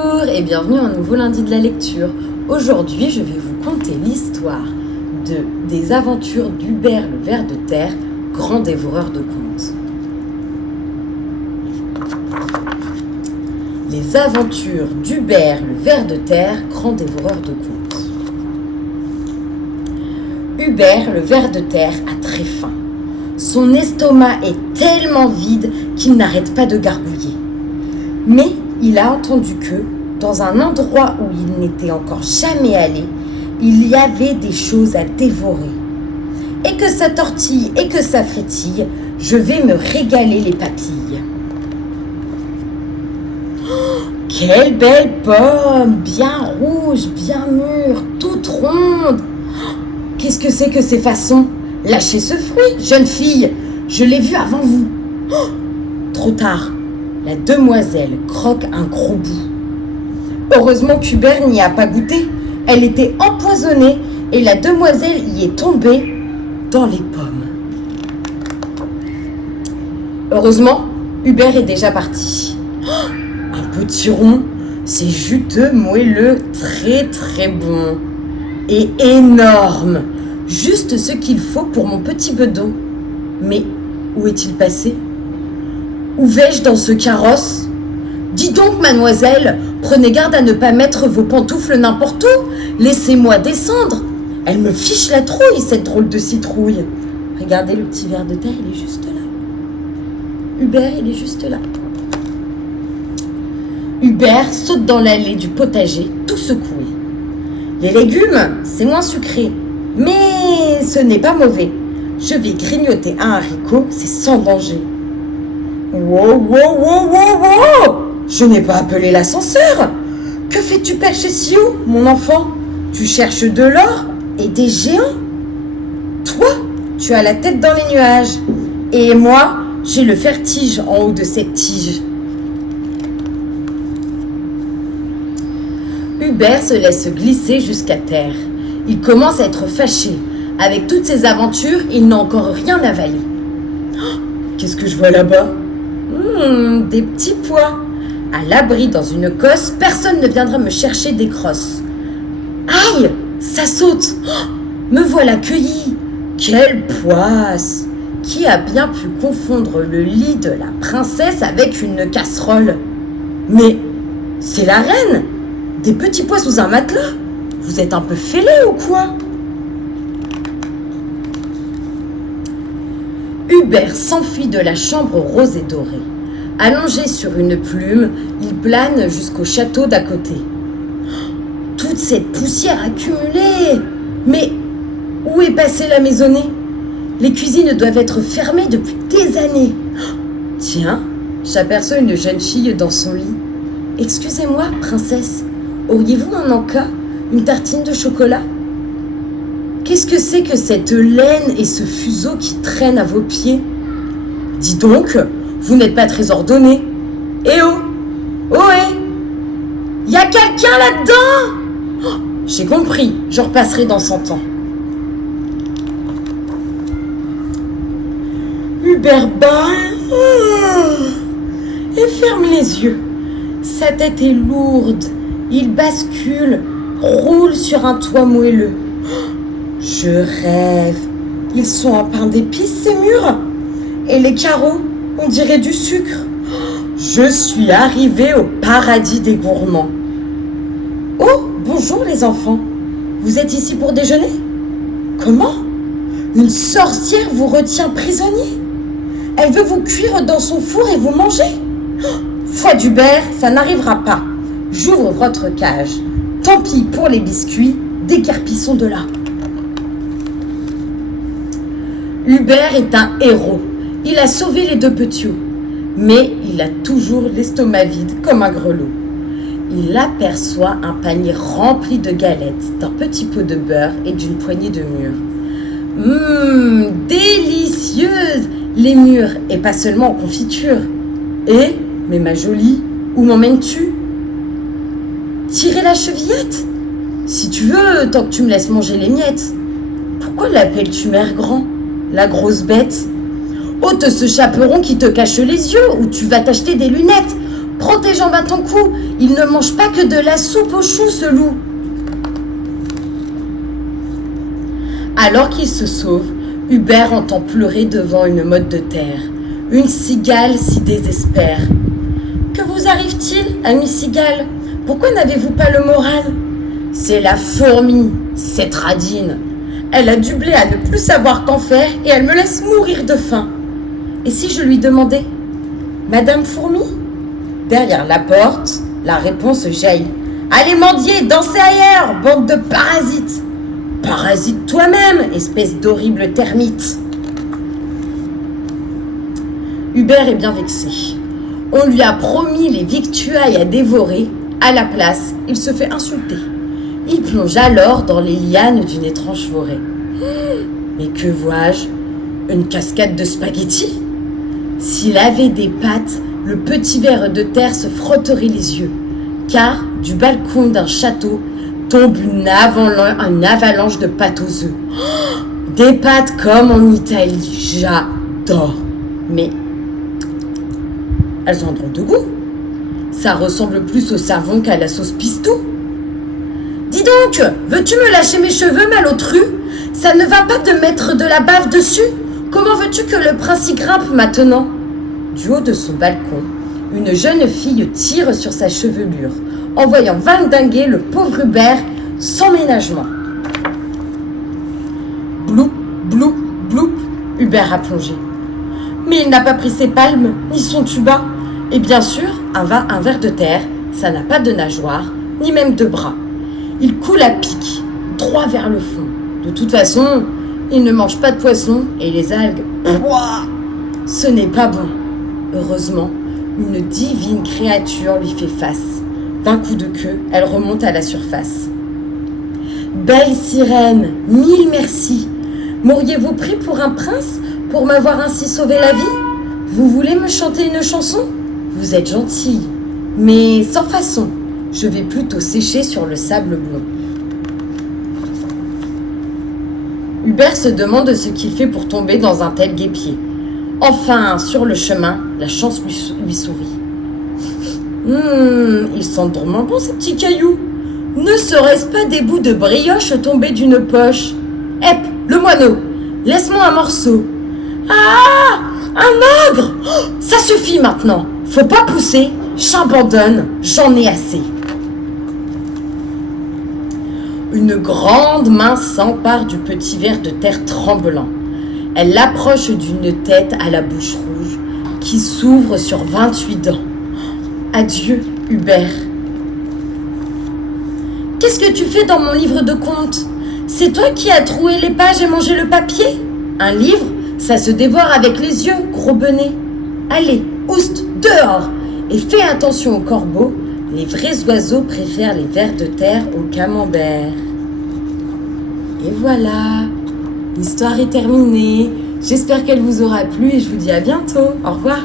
Bonjour et bienvenue à un nouveau lundi de la lecture. Aujourd'hui, je vais vous conter l'histoire des aventures d'Hubert le ver de terre, grand dévoreur de contes. Les aventures d'Hubert le ver de terre, grand dévoreur de contes. Hubert le ver de terre a très faim. Son estomac est tellement vide qu'il n'arrête pas de gargouiller. Mais il a entendu que, dans un endroit où il n'était encore jamais allé, il y avait des choses à dévorer. Et que ça tortille et que ça frétille, je vais me régaler les papilles. Oh, quelle belle pomme, bien rouge, bien mûre, toute ronde. Oh, qu'est-ce que c'est que ces façons? Lâchez ce fruit, jeune fille, je l'ai vu avant vous. Oh, trop tard. La demoiselle croque un gros bout. Heureusement qu'Hubert n'y a pas goûté. Elle était empoisonnée et la demoiselle y est tombée dans les pommes. Heureusement, Hubert est déjà parti. Oh, un petit rond, c'est juteux, moelleux, très très bon. Et énorme. Juste ce qu'il faut pour mon petit bedon. Mais où est-il passé ? Où vais-je dans ce carrosse ? Dis donc, mademoiselle, prenez garde à ne pas mettre vos pantoufles n'importe où. Laissez-moi descendre. Elle me fiche la trouille, cette drôle de citrouille. Regardez le petit ver de terre, il est juste là. Hubert, il est juste là. Hubert saute dans l'allée du potager, tout secoué. Les légumes, c'est moins sucré, mais ce n'est pas mauvais. Je vais grignoter un haricot, c'est sans danger. Wow. Je n'ai pas appelé l'ascenseur. Que fais-tu perché si haut, mon enfant? Tu cherches de l'or et des géants? Toi, tu as la tête dans les nuages. Et moi, j'ai le vertige en haut de cette tige. Hubert se laisse glisser jusqu'à terre. Il commence à être fâché. Avec toutes ces aventures, il n'a encore rien avalé. Oh, qu'est-ce que je vois là-bas? Des petits pois. À l'abri dans une cosse, personne ne viendra me chercher des crosses. Aïe, ça saute. Oh, me voilà cueilli. Quelle poisse. Qui a bien pu confondre le lit de la princesse avec une casserole? Mais c'est la reine. Des petits pois sous un matelas. Vous êtes un peu fêlé ou quoi? Hubert s'enfuit de la chambre rose et dorée. Allongé sur une plume, il plane jusqu'au château d'à côté. Toute cette poussière accumulée! Mais où est passée la maisonnée? Les cuisines doivent être fermées depuis des années. Tiens, j'aperçois une jeune fille dans son lit. Excusez-moi, princesse, auriez-vous un encas, une tartine de chocolat? Qu'est-ce que c'est que cette laine et ce fuseau qui traînent à vos pieds? Dis donc, vous n'êtes pas très ordonné. Eh oh! Ohé! Y a quelqu'un là-dedans? Oh, j'ai compris, je repasserai dans 100 ans. Hubert bat et ferme les yeux. Sa tête est lourde. Il bascule, roule sur un toit moelleux. Je rêve. Ils sont en pain d'épices, ces murs. Et les carreaux, on dirait du sucre. Je suis arrivée au paradis des gourmands. Oh, bonjour les enfants. Vous êtes ici pour déjeuner? Comment? Une sorcière vous retient prisonnier? Elle veut vous cuire dans son four et vous manger? Foi d'Hubert, ça n'arrivera pas. J'ouvre votre cage. Tant pis pour les biscuits, déguerpissons de là. Hubert est un héros. Il a sauvé les deux petits, mais il a toujours l'estomac vide comme un grelot. Il aperçoit un panier rempli de galettes, d'un petit pot de beurre et d'une poignée de mûres. Délicieuses les mûres, et pas seulement en confiture. Mais ma jolie, où m'emmènes-tu? Tirer la chevillette? Si tu veux, tant que tu me laisses manger les miettes. Pourquoi l'appelles-tu mère grand, la grosse bête? Ôte ce chaperon qui te cache les yeux ou tu vas t'acheter des lunettes. Prends tes jambes à ton cou. Il ne mange pas que de la soupe aux choux, ce loup. Alors qu'il se sauve, Hubert entend pleurer devant une motte de terre. Une cigale s'y désespère. Que vous arrive-t-il, amie cigale? Pourquoi n'avez-vous pas le moral? C'est la fourmi, cette radine. Elle a du blé à ne plus savoir qu'en faire et elle me laisse mourir de faim. Et si je lui demandais: Madame Fourmi? Derrière la porte, la réponse jaillit. Allez mendier, dansez ailleurs, bande de parasites. Parasite toi-même, espèce d'horrible termite. Hubert est bien vexé. On lui a promis les victuailles à dévorer. À la place, il se fait insulter. Il plonge alors dans les lianes d'une étrange forêt. Mais que vois-je? Une cascade de spaghettis? S'il avait des pattes, le petit ver de terre se frotterait les yeux, car du balcon d'un château tombe une avalanche de pâtes aux œufs. Des pâtes comme en Italie, j'adore. Mais elles ont un drôle de goût. Ça ressemble plus au savon qu'à la sauce pistou. Dis donc, veux-tu me lâcher mes cheveux, malotru? Ça ne va pas de mettre de la bave dessus? Comment veux-tu que le prince y grimpe maintenant? Du haut de son balcon, une jeune fille tire sur sa chevelure, envoyant vindinguer le pauvre Hubert sans ménagement. Bloup, bloup, bloup, Hubert a plongé. Mais il n'a pas pris ses palmes, ni son tuba. Et bien sûr, un ver de terre, ça n'a pas de nageoire, ni même de bras. Il coule à pic, droit vers le fond. De toute façon, il ne mange pas de poisson et les algues, pouah, ce n'est pas bon. Heureusement, une divine créature lui fait face. D'un coup de queue, elle remonte à la surface. Belle sirène, mille merci. M'auriez-vous pris pour un prince pour m'avoir ainsi sauvé la vie? Vous voulez me chanter une chanson? Vous êtes gentille, mais sans façon. Je vais plutôt sécher sur le sable blond. Hubert se demande ce qu'il fait pour tomber dans un tel guêpier. Enfin, sur le chemin, la chance lui sourit. Ils sentent drôlement bon ces petits cailloux. Ne serait-ce pas des bouts de brioche tombés d'une poche? Hep, le moineau, laisse-moi un morceau. Ah, un ogre! Oh, ça suffit maintenant. Faut pas pousser, j'abandonne, j'en ai assez. Une grande main s'empare du petit ver de terre tremblant. Elle l'approche d'une tête à la bouche rouge qui s'ouvre sur 28 dents. Adieu, Hubert. Qu'est-ce que tu fais dans mon livre de contes? C'est toi qui as troué les pages et mangé le papier? Un livre, ça se dévore avec les yeux, gros benet. Allez, oust, dehors! Et fais attention aux corbeaux, les vrais oiseaux préfèrent les vers de terre au camembert. Et voilà, l'histoire est terminée. J'espère qu'elle vous aura plu et je vous dis à bientôt. Au revoir.